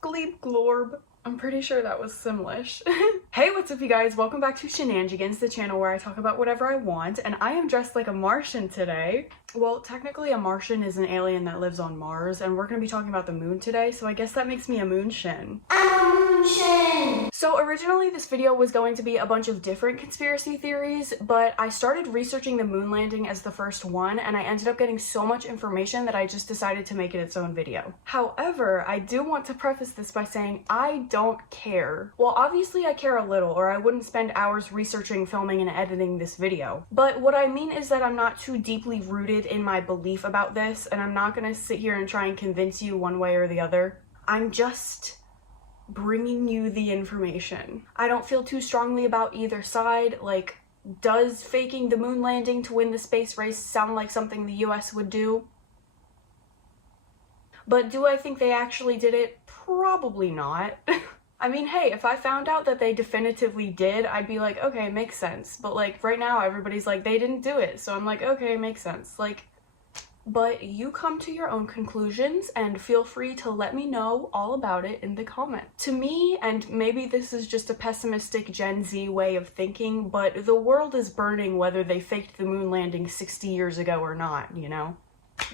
Gleep glorb. I'm pretty sure that was Simlish. Hey, what's up you guys? Welcome back to Shenanigans, the channel where I talk about whatever I want, and I am dressed like a Martian today. Well, technically a Martian is an alien that lives on Mars, and we're gonna be talking about the moon today, so I guess that makes me a Moonshin. So originally this video was going to be a bunch of different conspiracy theories, but I started researching the moon landing as the first one, and I ended up getting so much information that I just decided to make it its own video. However, I do want to preface this by saying I don't care. Well, obviously I care a little, or I wouldn't spend hours researching, filming, and editing this video. But what I mean is that I'm not too deeply rooted in my belief about this, and I'm not gonna sit here and try and convince you one way or the other. I'm just bringing you the information. I don't feel too strongly about either side. Like, does faking the moon landing to win the space race sound like something the US would do? But do I think they actually did it? Probably not. I mean, hey, if I found out that they definitively did, I'd be like, okay, makes sense. But like, right now everybody's like, they didn't do it. So I'm like, okay, makes sense. Like, but you come to your own conclusions and feel free to let me know all about it in the comments. To me, and maybe this is just a pessimistic Gen Z way of thinking, but the world is burning whether they faked the moon landing 60 years ago or not, you know?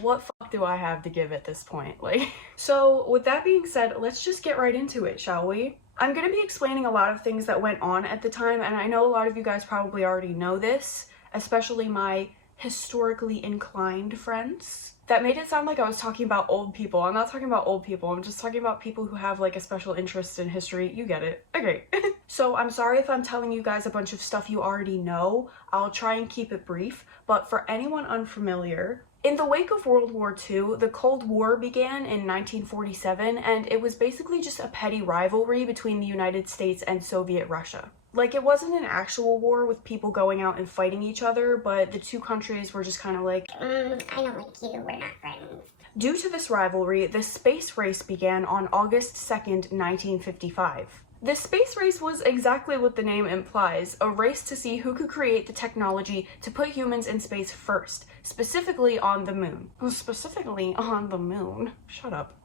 What fuck do I have to give at this point? Like, so with that being said, let's just get right into it, shall we? I'm gonna be explaining a lot of things that went on at the time, and I know a lot of you guys probably already know this, especially my historically inclined friends. That made it sound like I was talking about old people. I'm not talking about old people. I'm just talking about people who have like a special interest in history. You get it. Okay. So I'm sorry if I'm telling you guys a bunch of stuff you already know. I'll try and keep it brief, but for anyone unfamiliar, in the wake of World War II, the Cold War began in 1947, and it was basically just a petty rivalry between the United States and Soviet Russia. Like, it wasn't an actual war with people going out and fighting each other, but the two countries were just kind of like, I don't like you, we're not friends. Due to this rivalry, the space race began on August 2nd, 1955. The space race was exactly what the name implies, a race to see who could create the technology to put humans in space first, specifically on the moon. Specifically on the moon. Shut up.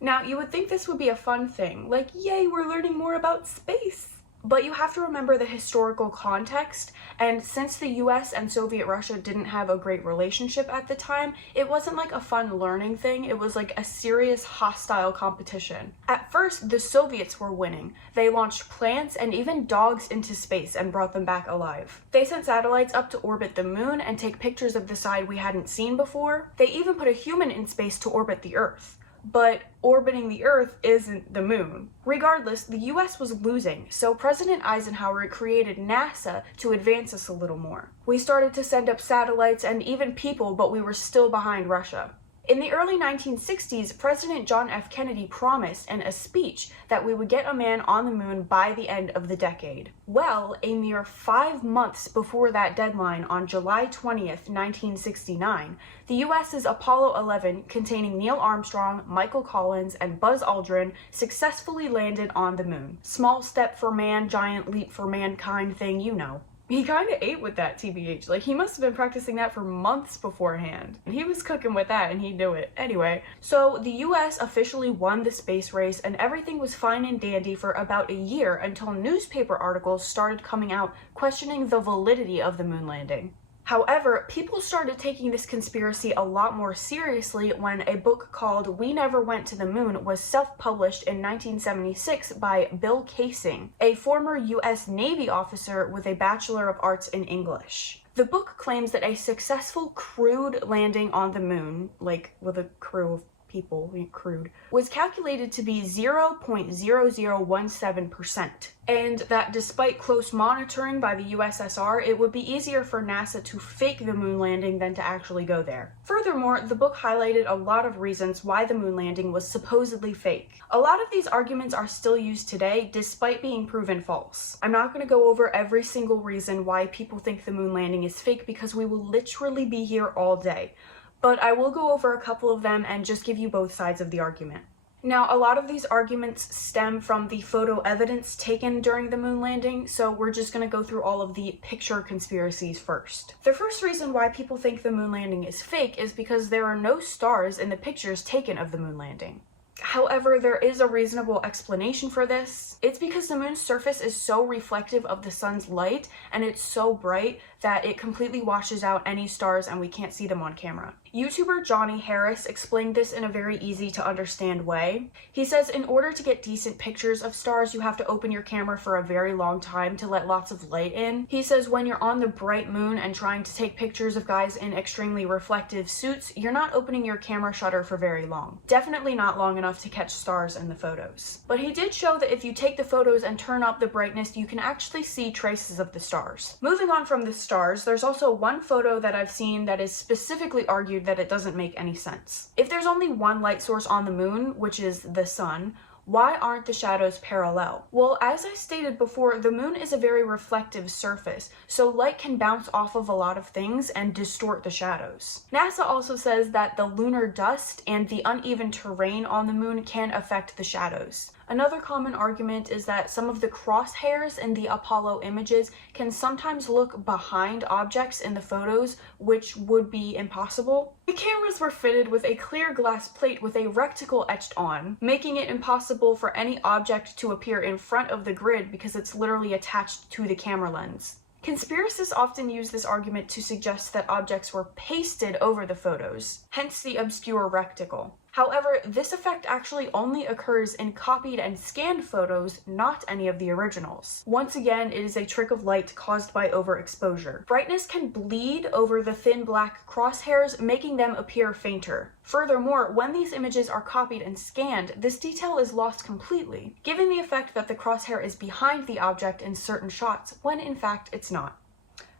Now, you would think this would be a fun thing, like, yay, we're learning more about space. But you have to remember the historical context, and since the US and Soviet Russia didn't have a great relationship at the time, it wasn't like a fun learning thing, it was like a serious hostile competition. At first, the Soviets were winning. They launched plants and even dogs into space and brought them back alive. They sent satellites up to orbit the moon and take pictures of the side we hadn't seen before. They even put a human in space to orbit the Earth. But orbiting the Earth isn't the moon. Regardless, the US was losing, so President Eisenhower created NASA to advance us a little more. We started to send up satellites and even people, but we were still behind Russia. In the early 1960s, President John F. Kennedy promised in a speech that we would get a man on the moon by the end of the decade. Well, a mere 5 months before that deadline, on July 20th, 1969, the US's Apollo 11, containing Neil Armstrong, Michael Collins, and Buzz Aldrin, successfully landed on the moon. Small step for man, giant leap for mankind thing, you know. He kind of ate with that, TBH. Like, he must have been practicing that for months beforehand. He was cooking with that and he knew it. Anyway, so the US officially won the space race and everything was fine and dandy for about a year until newspaper articles started coming out questioning the validity of the moon landing. However, people started taking this conspiracy a lot more seriously when a book called We Never Went to the Moon was self-published in 1976 by Bill Kaysing, a former US Navy officer with a Bachelor of Arts in English. The book claims that a successful crewed landing on the moon, like with a crew of people, crude, was calculated to be 0.0017%, and that despite close monitoring by the USSR, it would be easier for NASA to fake the moon landing than to actually go there. Furthermore, the book highlighted a lot of reasons why the moon landing was supposedly fake. A lot of these arguments are still used today, despite being proven false. I'm not going to go over every single reason why people think the moon landing is fake because we will literally be here all day. But I will go over a couple of them and just give you both sides of the argument. Now, a lot of these arguments stem from the photo evidence taken during the moon landing, so we're just going to go through all of the picture conspiracies first. The first reason why people think the moon landing is fake is because there are no stars in the pictures taken of the moon landing. However, there is a reasonable explanation for this. It's because the moon's surface is so reflective of the sun's light and it's so bright that it completely washes out any stars and we can't see them on camera. YouTuber Johnny Harris explained this in a very easy to understand way. He says in order to get decent pictures of stars, you have to open your camera for a very long time to let lots of light in. He says when you're on the bright moon and trying to take pictures of guys in extremely reflective suits, you're not opening your camera shutter for very long. Definitely not long enough to catch stars in the photos. But he did show that if you take the photos and turn up the brightness, you can actually see traces of the stars. Moving on from the stars, there's also one photo that I've seen that is specifically argued that it doesn't make any sense. If there's only one light source on the moon, which is the sun, why aren't the shadows parallel? Well, as I stated before, the moon is a very reflective surface, so light can bounce off of a lot of things and distort the shadows. NASA also says that the lunar dust and the uneven terrain on the moon can affect the shadows. Another common argument is that some of the crosshairs in the Apollo images can sometimes look behind objects in the photos, which would be impossible. The cameras were fitted with a clear glass plate with a reticle etched on, making it impossible for any object to appear in front of the grid because it's literally attached to the camera lens. Conspiracists often use this argument to suggest that objects were pasted over the photos, hence the obscure reticle. However, this effect actually only occurs in copied and scanned photos, not any of the originals. Once again, it is a trick of light caused by overexposure. Brightness can bleed over the thin black crosshairs, making them appear fainter. Furthermore, when these images are copied and scanned, this detail is lost completely, giving the effect that the crosshair is behind the object in certain shots, when in fact it's not.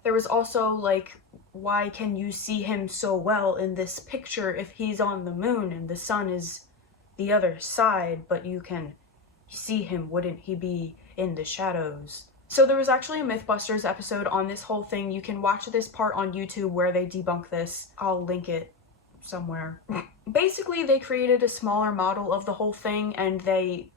There was also, like, why can you see him so well in this picture if he's on the moon and the sun is the other side, but you can see him, wouldn't he be in the shadows? So there was actually a Mythbusters episode on this whole thing. You can watch this part on YouTube where they debunk this. I'll link it somewhere. Basically, they created a smaller model of the whole thing and they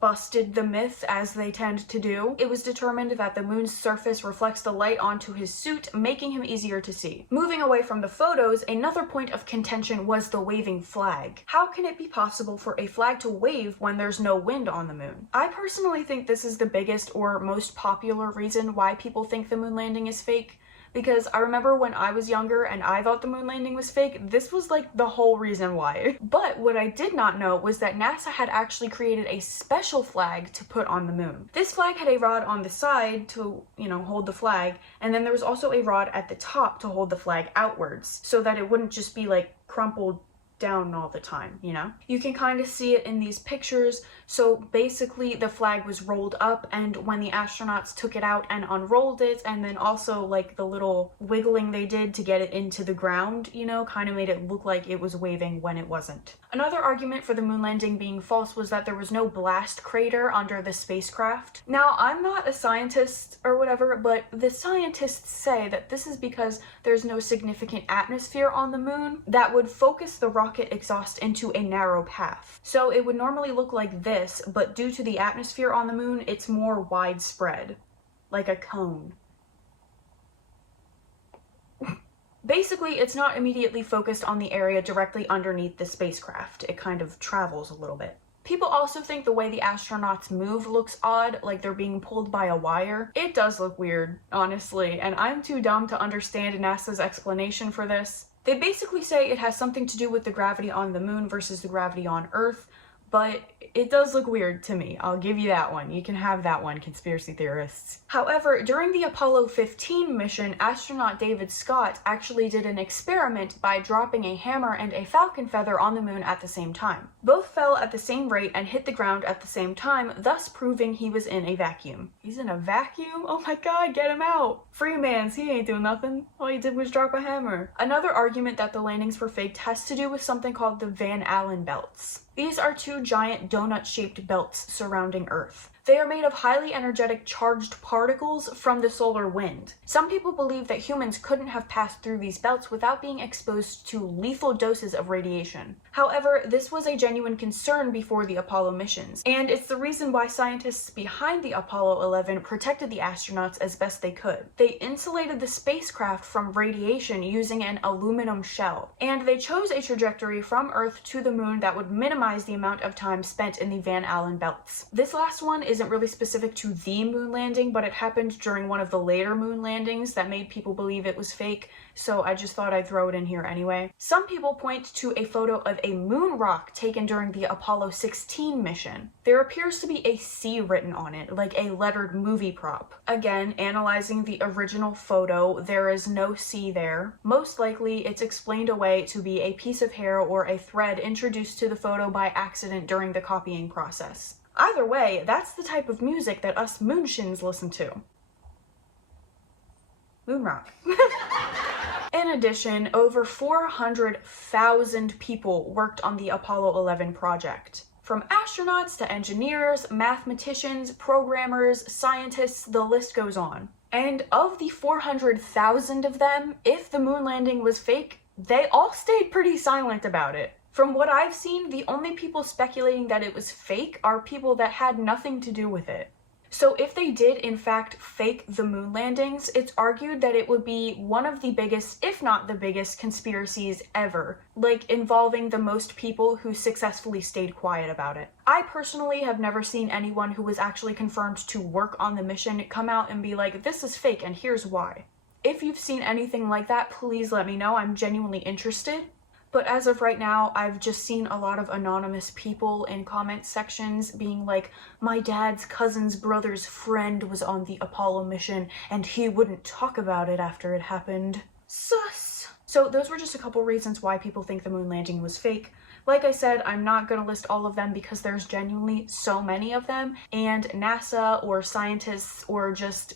busted the myth, as they tend to do. It was determined that the moon's surface reflects the light onto his suit, making him easier to see. Moving away from the photos, another point of contention was the waving flag. How can it be possible for a flag to wave when there's no wind on the moon? I personally think this is the biggest or most popular reason why people think the moon landing is fake. Because I remember when I was younger and I thought the moon landing was fake, this was like the whole reason why. But what I did not know was that NASA had actually created a special flag to put on the moon. This flag had a rod on the side to, hold the flag, and then there was also a rod at the top to hold the flag outwards, so that it wouldn't just be like crumpled down all the time, You can kind of see it in these pictures. So basically the flag was rolled up, and when the astronauts took it out and unrolled it, and then also like the little wiggling they did to get it into the ground, kind of made it look like it was waving when it wasn't. Another argument for the moon landing being false was that there was no blast crater under the spacecraft. Now, I'm not a scientist or whatever, but the scientists say that this is because there's no significant atmosphere on the moon that would focus the rocket exhaust into a narrow path. So it would normally look like this, but due to the atmosphere on the moon, it's more widespread, like a cone. Basically, it's not immediately focused on the area directly underneath the spacecraft. It kind of travels a little bit. People also think the way the astronauts move looks odd, like they're being pulled by a wire. It does look weird, honestly, and I'm too dumb to understand NASA's explanation for this. They basically say it has something to do with the gravity on the moon versus the gravity on Earth, but it does look weird to me. I'll give you that one. You can have that one, conspiracy theorists. However, during the Apollo 15 mission, astronaut David Scott actually did an experiment by dropping a hammer and a falcon feather on the moon at the same time. Both fell at the same rate and hit the ground at the same time, thus proving he was in a vacuum. He's in a vacuum? Oh my god, get him out! Freemans, he ain't doing nothing. All he did was drop a hammer. Another argument that the landings were faked has to do with something called the Van Allen belts. These are two giant donut-shaped belts surrounding Earth. They are made of highly energetic charged particles from the solar wind. Some people believe that humans couldn't have passed through these belts without being exposed to lethal doses of radiation. However, this was a genuine concern before the Apollo missions, and it's the reason why scientists behind the Apollo 11 protected the astronauts as best they could. They insulated the spacecraft from radiation using an aluminum shell, and they chose a trajectory from Earth to the moon that would minimize the amount of time spent in the Van Allen belts. This last one isn't really specific to the moon landing, but it happened during one of the later moon landings that made people believe it was fake, so I just thought I'd throw it in here anyway. Some people point to a photo of a moon rock taken during the Apollo 16 mission. There appears to be a C written on it, like a lettered movie prop. Again, analyzing the original photo, there is no C there. Most likely, it's explained away to be a piece of hair or a thread introduced to the photo by accident during the copying process. Either way, that's the type of music that us moonshins listen to. Moon rock. In addition, over 400,000 people worked on the Apollo 11 project. From astronauts to engineers, mathematicians, programmers, scientists, the list goes on. And of the 400,000 of them, if the moon landing was fake, they all stayed pretty silent about it. From what I've seen, the only people speculating that it was fake are people that had nothing to do with it. So if they did in fact fake the moon landings, it's argued that it would be one of the biggest, if not the biggest, conspiracies ever, like involving the most people who successfully stayed quiet about it. I personally have never seen anyone who was actually confirmed to work on the mission come out and be like, this is fake and here's why. If you've seen anything like that, please let me know. I'm genuinely interested. But as of right now, I've just seen a lot of anonymous people in comment sections being like, my dad's cousin's brother's friend was on the Apollo mission and he wouldn't talk about it after it happened. Sus! So those were just a couple reasons why people think the moon landing was fake. Like I said, I'm not going to list all of them because there's genuinely so many of them, and NASA or scientists or just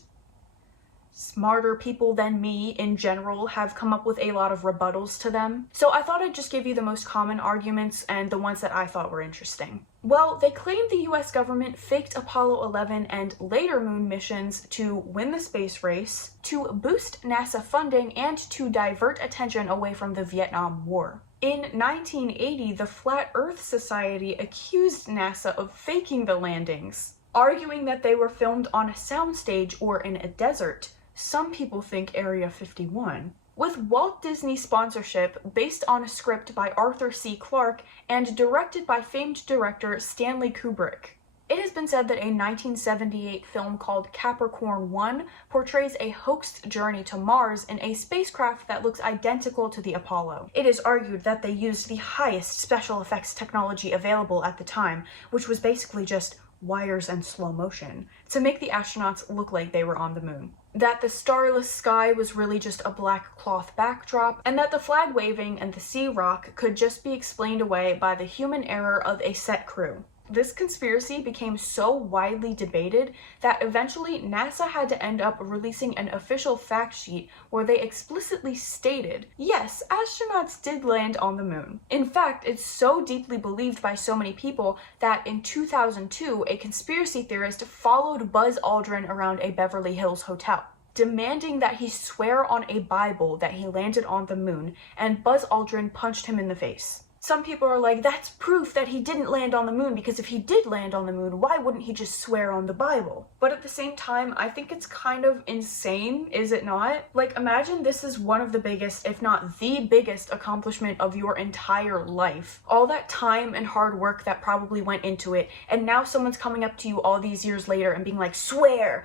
smarter people than me in general have come up with a lot of rebuttals to them. So I thought I'd just give you the most common arguments and the ones that I thought were interesting. Well, they claim the US government faked Apollo 11 and later moon missions to win the space race, to boost NASA funding, and to divert attention away from the Vietnam War. In 1980, the Flat Earth Society accused NASA of faking the landings, arguing that they were filmed on a soundstage or in a desert. Some people think Area 51. With Walt Disney sponsorship based on a script by Arthur C. Clarke and directed by famed director Stanley Kubrick. It has been said that a 1978 film called Capricorn 1 portrays a hoaxed journey to Mars in a spacecraft that looks identical to the Apollo. It is argued that they used the highest special effects technology available at the time, which was basically just wires and slow motion, to make the astronauts look like they were on the moon. That the starless sky was really just a black cloth backdrop, and that the flag waving and the sea rock could just be explained away by the human error of a set crew. This conspiracy became so widely debated that eventually NASA had to end up releasing an official fact sheet where they explicitly stated, yes, astronauts did land on the moon. In fact, it's so deeply believed by so many people that in 2002, a conspiracy theorist followed Buzz Aldrin around a Beverly Hills hotel, demanding that he swear on a Bible that he landed on the moon, and Buzz Aldrin punched him in the face. Some people are like, that's proof that he didn't land on the moon, because if he did land on the moon, why wouldn't he just swear on the Bible? But at the same time, I think it's kind of insane, is it not? Like, imagine this is one of the biggest, if not the biggest, accomplishment of your entire life. All that time and hard work that probably went into it, and now someone's coming up to you all these years later and being like, swear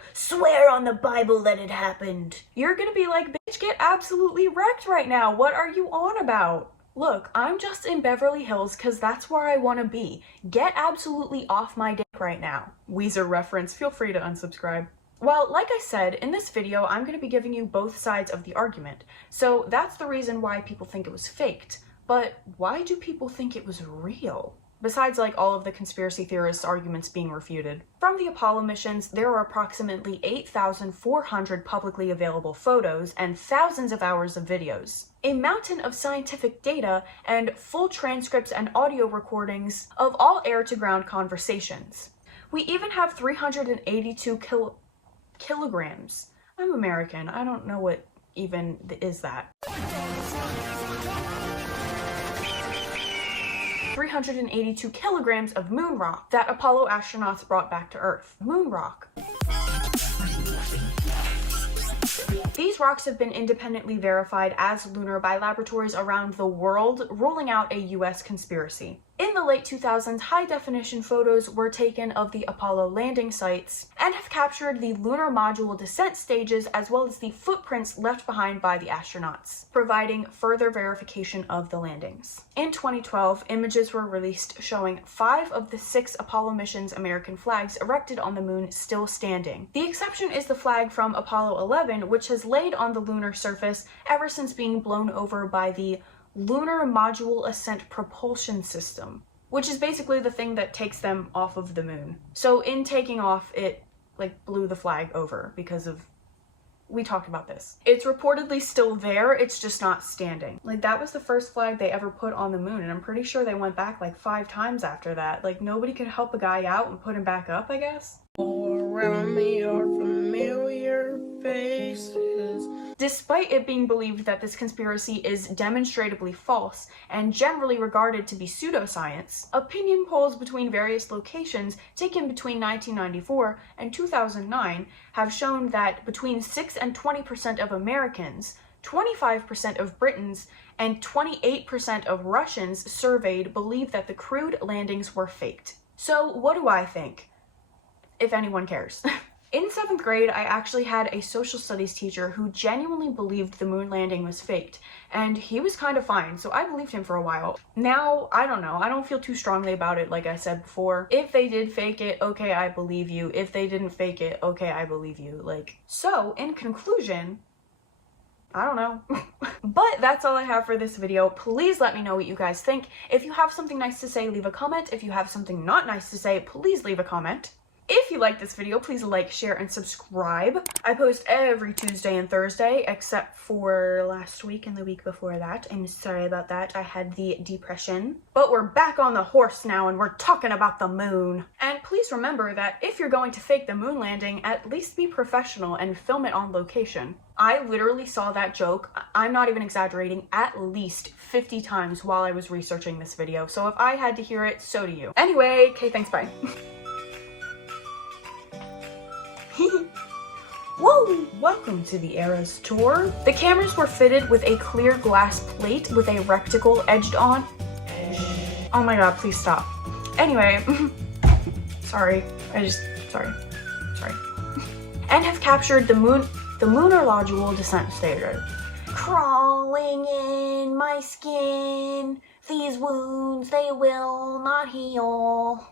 on the Bible that it happened. You're gonna be like, bitch, get absolutely wrecked right now. What are you on about? Look, I'm just in Beverly Hills because that's where I want to be. Get absolutely off my dick right now. Weezer reference, feel free to unsubscribe. Well, like I said, in this video, I'm going to be giving you both sides of the argument. So that's the reason why people think it was faked. But why do people think it was real? Besides, like, all of the conspiracy theorists' arguments being refuted. From the Apollo missions, there are approximately 8,400 publicly available photos and thousands of hours of videos. A mountain of scientific data and full transcripts and audio recordings of all air-to-ground conversations. We even have 382 kilograms. I'm American. I don't know what even is that. 382 kilograms of moon rock that Apollo astronauts brought back to Earth. Moon rock. These rocks have been independently verified as lunar by laboratories around the world, ruling out a US conspiracy. In the late 2000s, high-definition photos were taken of the Apollo landing sites and have captured the lunar module descent stages as well as the footprints left behind by the astronauts, providing further verification of the landings. In 2012, images were released showing 5 of the 6 Apollo missions' American flags erected on the moon still standing. The exception is the flag from Apollo 11, which has laid on the lunar surface ever since being blown over by the Lunar Module Ascent Propulsion System, which is basically the thing that takes them off of the moon. So in taking off, it blew the flag over because of, we talked about this. It's reportedly still there, it's just not standing. That was the first flag they ever put on the moon, and I'm pretty sure they went back 5 times after that. Nobody could help a guy out and put him back up, I guess. All around me are familiar faces. Despite it being believed that this conspiracy is demonstrably false and generally regarded to be pseudoscience, opinion polls between various locations taken between 1994 and 2009 have shown that between 6 and 20% of Americans, 25% of Britons, and 28% of Russians surveyed believe that the crewed landings were faked. So what do I think? If anyone cares. In 7th grade, I actually had a social studies teacher who genuinely believed the moon landing was faked, and he was kind of fine, so I believed him for a while. Now, I don't know, I don't feel too strongly about it like I said before. If they did fake it, okay, I believe you. If they didn't fake it, okay, I believe you. So, in conclusion, I don't know. But that's all I have for this video. Please let me know what you guys think. If you have something nice to say, leave a comment. If you have something not nice to say, please leave a comment. If you like this video, please like, share, and subscribe. I post every Tuesday and Thursday, except for last week and the week before that. I'm sorry about that. I had the depression. But we're back on the horse now, and we're talking about the moon. And please remember that if you're going to fake the moon landing, at least be professional and film it on location. I literally saw that joke, I'm not even exaggerating, at least 50 times while I was researching this video. So if I had to hear it, so do you. Anyway, okay, thanks, bye. Whoa! Welcome to the Eras tour. The cameras were fitted with a clear glass plate with a rectangle edged on. Oh my god, please stop. Anyway, sorry. Sorry. And have captured the lunar module descent stage. Crawling in my skin, these wounds, they will not heal.